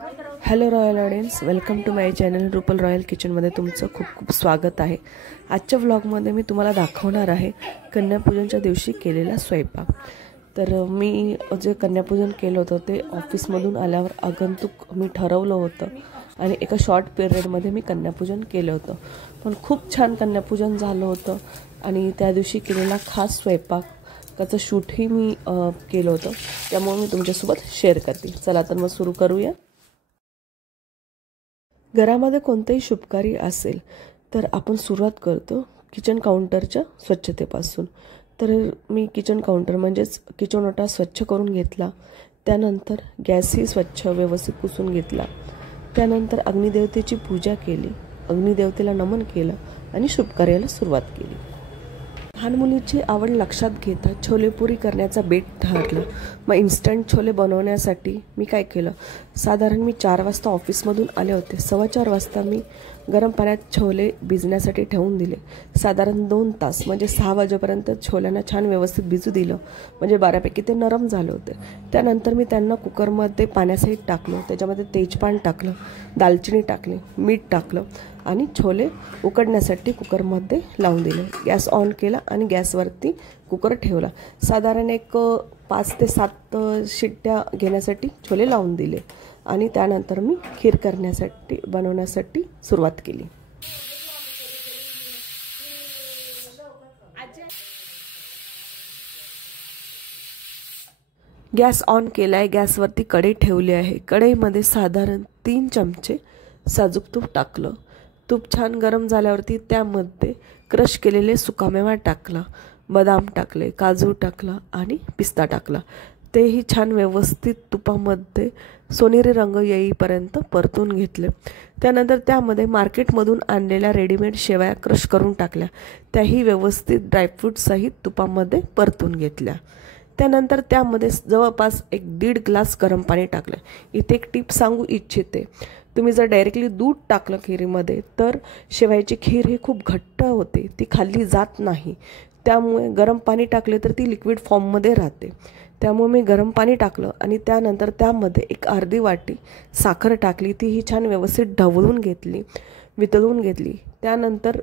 Hello royal audience, welcome to my channel Rupal royal किचनमध्ये तुमचं खूप खूप स्वागत आहे। आजच्या व्लॉगमध्ये मी तुम्हाला दाखवणार आहे कन्यापूजनच्या दिवशी केलेला स्वयंपाक। तर मी जे कन्यापूजन केलं होतं ते ऑफिसमधून आल्यावर आगंतुक मी ठरवलं होतं आणि एका शॉर्ट पिरियडमध्ये मी कन्यापूजन केलं होतं। पण खूप छान कन्यापूजन झालं होतं आणि त्या दिवशी केलेला खास स्वयंपाक त्याचं शूटही मी केलं होतं, त्यामुळे मी तुमच्यासोबत शेअर करते। चला तर मग सुरू करूया। घरामध्ये कोणतेही शुभकार्य असेल तर आपण सुरुवात करतो किचन काउंटरच्या स्वच्छतेपासून। तर मी किचन काउंटर म्हणजेच किचन ओटा स्वच्छ करून घेतला। त्यानंतर गॅसही स्वच्छ व्यवस्थित पुसून घेतला। त्यानंतर अग्निदेवतेची पूजा केली, अग्निदेवतेला नमन केलं आणि शुभकार्याला सुरुवात केली। लहान मुलीची आवड लक्षात घेता छोलेपुरी करण्याचा बेट ठरला। मग इन्स्टंट छोले बनवण्यासाठी मी काय केलं, साधारण मी 4 वाजता ऑफिसमधून आले होते। 4:15 वाजता मी गरम पाण्यात छोले भिजण्यासाठी ठेवून दिले। साधारण 2 तास म्हणजे 6 वाजेपर्यंत छोल्यांना छान व्यवस्थित भिजू दिलं, म्हणजे बऱ्यापैकी ते नरम झाले होते। त्यानंतर मी त्यांना कुकरमध्ये पाण्यासहित टाकलं, त्याच्यामध्ये तेजपान टाकलं, दालचिनी टाकली, मीठ टाकलं आणि छोले उकडण्यासाठी कुकरमध्ये लावून दिले। गॅस ऑन केला आणि गॅसवरती कुकर ठेवला। साधारण एक 5 ते 7 शिट्ट्या घेण्यासाठी छोले लावून दिले आणि त्यानंतर मी खीर बनवण्यासाठी सुरुवात केली। गॅस ऑन केलाय, गॅसवरती कढई ठेवली आहे। कढईमध्ये साधारण 3 चमचे साजूक तूप टाकलं। तूप छान गरम झाल्यावरती त्यामध्ये क्रश केलेले सुकामेवा टाकला, बदाम टाकले, काजू टाकला आणि पिस्ता टाकला। तेही छान व्यवस्थित तुपामध्ये सोनेरी रंग येईपर्यंत परतून घेतले। त्यानंतर त्यामध्ये मार्केटमधून आणलेल्या रेडीमेड शेवया क्रश करून टाकल्या, त्याही व्यवस्थित ड्रायफ्रूट सहित तुपामध्ये परतून घेतल्या। त्यानंतर त्यामध्ये जवळपास 1.5 ग्लास गरम पाणी टाकलं। इथे एक टिप सांगू इच्छिते, तुम्ही जर डायरेक्टली दूध टाकलं खीरीमध्ये तर शेवयाची खीर ही खूप घट्ट होते, ती खाल्ली जात नाही। त्यामुळे गरम पाणी टाकले तर ती लिक्विड फॉर्ममध्ये राहते। त्यामुळे मी गरम पाणी टाकलं आणि त्यानंतर त्यामध्ये एक अर्धी वाटी साखर टाकली, ती ही छान व्यवस्थित ढवळून घेतली, वितळून घेतली। त्यानंतर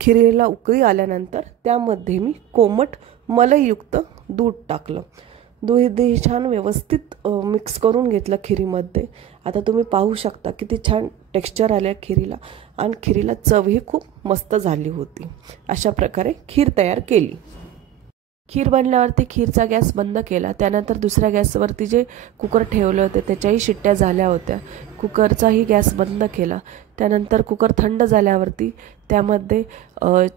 खिरीला उकळी आल्यानंतर त्यामध्ये मी कोमट मलईयुक्त दूध टाकलं। दूध छान व्यवस्थित मिक्स करून घेतलं खिरीमध्ये। आता तुम्ही पाहू शकता किती छान टेक्स्चर आलं खिरीला आणि खिरीला चवही खूप मस्त झाली होती। अशा प्रकारे खीर तयार केली। खीर बनल्यावरती खीरचा गॅस बंद केला। त्यानंतर दुसऱ्या गॅसवरती जे कुकर ठेवले होते त्याच्याही शिट्ट्या झाल्या होत्या, कुकरचाही गॅस बंद केला। त्यानंतर कुकर थंड झाल्यावरती त्यामध्ये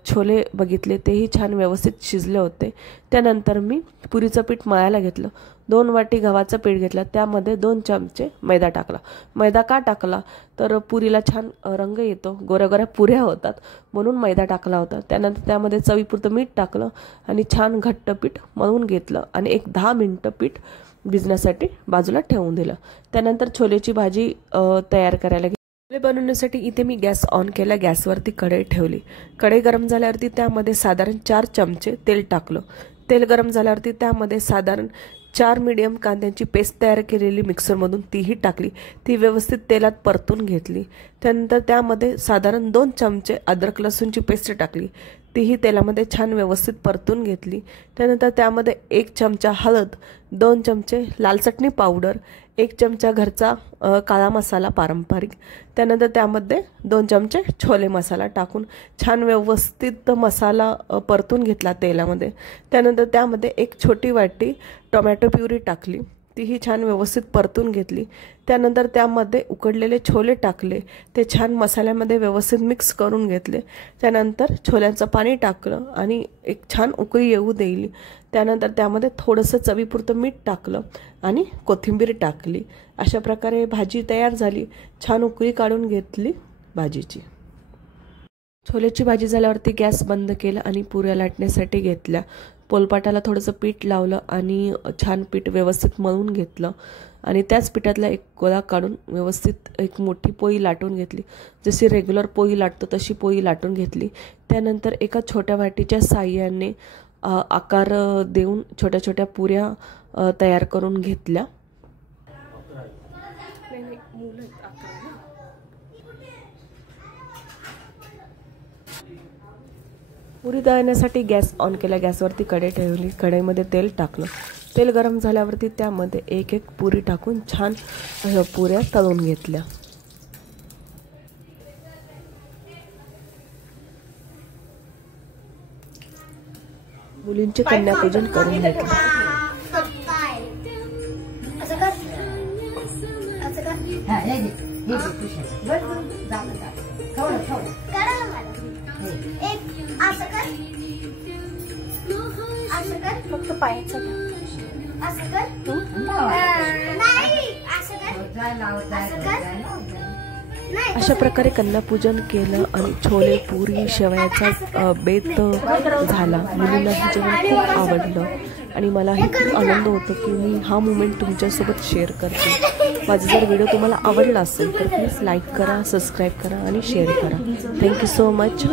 छोले बघितले, तेही छान व्यवस्थित शिजले होते। त्यानंतर मी पुरीचं पीठ मळायला घेतलं। 2 वाटी गव्हाचं पीठ घेतलं, त्यामध्ये 2 चमचे मैदा टाकला। मैदा का टाकला तर पुरीला छान रंग येतो, गोऱ्या गोऱ्या पुऱ्या होतात म्हणून मैदा टाकला होता। त्यानंतर त्यामध्ये चवीपुरतं मीठ टाकलं आणि छान घट्ट पीठ मळून घेतलं आणि एक 10 मिनिटं पीठ भिजण्यासाठी बाजूला ठेवून दिलं। त्यानंतर छोलेची भाजी तयार करायला छोले बनवण्यासाठी इथे मी गॅस ऑन केला, गॅसवरती कढई ठेवली। कढई गरम झाल्यावरती त्यामध्ये साधारण 4 चमचे तेल टाकलं। तेल गरम झाल्यावरती त्यामध्ये साधारण 4 मीडियम कांद्यांची पेस्ट तयार केलेली मिक्सरमधून तीही टाकली, ती व्यवस्थित तेलात परतून घेतली। त्यानंतर त्यामध्ये साधारण 2 चमचे अद्रक लसूणची पेस्ट टाकली, तीही तेलामध्ये छान व्यवस्थित परतून घेतली। त्यानंतर त्यामध्ये 1 चमचा हळद, 2 चमचे लाल चटणी पावडर, 1 चमचा घरचा काळा मसाला पारंपरिक, त्यानंतर त्यामध्ये 2 चमचे छोले मसाला टाकून छान व्यवस्थित मसाला परतून घेतला तेलामध्ये। त्यानंतर त्यामध्ये 1 छोटी वाटी टोमॅटो प्युरी टाकली, तीही छान व्यवस्थित परतून घेतली। त्यानंतर त्यामध्ये उकडलेले छोले टाकले, ते छान मसाल्यामध्ये व्यवस्थित मिक्स करून घेतले। त्यानंतर छोल्यांचं पाणी टाकलं आणि एक छान उकळी येऊ दिली। त्यानंतर त्यामध्ये थोडंसं चवीपुरतं मीठ टाकलं आणि कोथिंबीर टाकली। अशा प्रकारे भाजी तयार झाली। छान उकळी काढून घेतली भाजीची। छोलेची भाजी झाल्यावरती गॅस बंद केला आणि पुऱ्या लाटण्यासाठी घेतल्या। पोलपाटाला थोडंसं पीठ लावलं आणि छान पीठ व्यवस्थित मळून घेतलं आणि त्याच पिठातला एक गोळा काढून व्यवस्थित एक मोठी पोळी लाटून घेतली। जशी रेग्युलर पोळी लाटतो तशी पोळी लाटून घेतली। त्यानंतर एका छोट्या वाटीच्या साहाय्याने आकार देऊन छोट्या छोट्या पुऱ्या तयार करून घेतल्या। मुलं पुरी तळण्यासाठी गॅस ऑन केला, गॅसवरती कढई ठेवली, कढईमध्ये तेल टाकलं. तेल गरम झाल्यावरती त्यामध्ये एक एक पुरी टाकून छान पुऱ्या तळून घेतल्या. मुलींचे कन्यापूजन करून घेतले. फक्त पायाचं अशा प्रकारे कन्यापूजन केलं आणि छोले पुरी शेवयाचा बेत झाला. मुलींना हे जेवण खूप आवडलं आणि मलाही खूप आनंद होतो की मी हा मोमेंट तुमच्यासोबत शेअर करते. माझा जर व्हिडिओ तुम्हाला आवडला असेल तर प्लीज लाईक करा, सबस्क्राईब करा आणि शेअर करा. Thank you so much.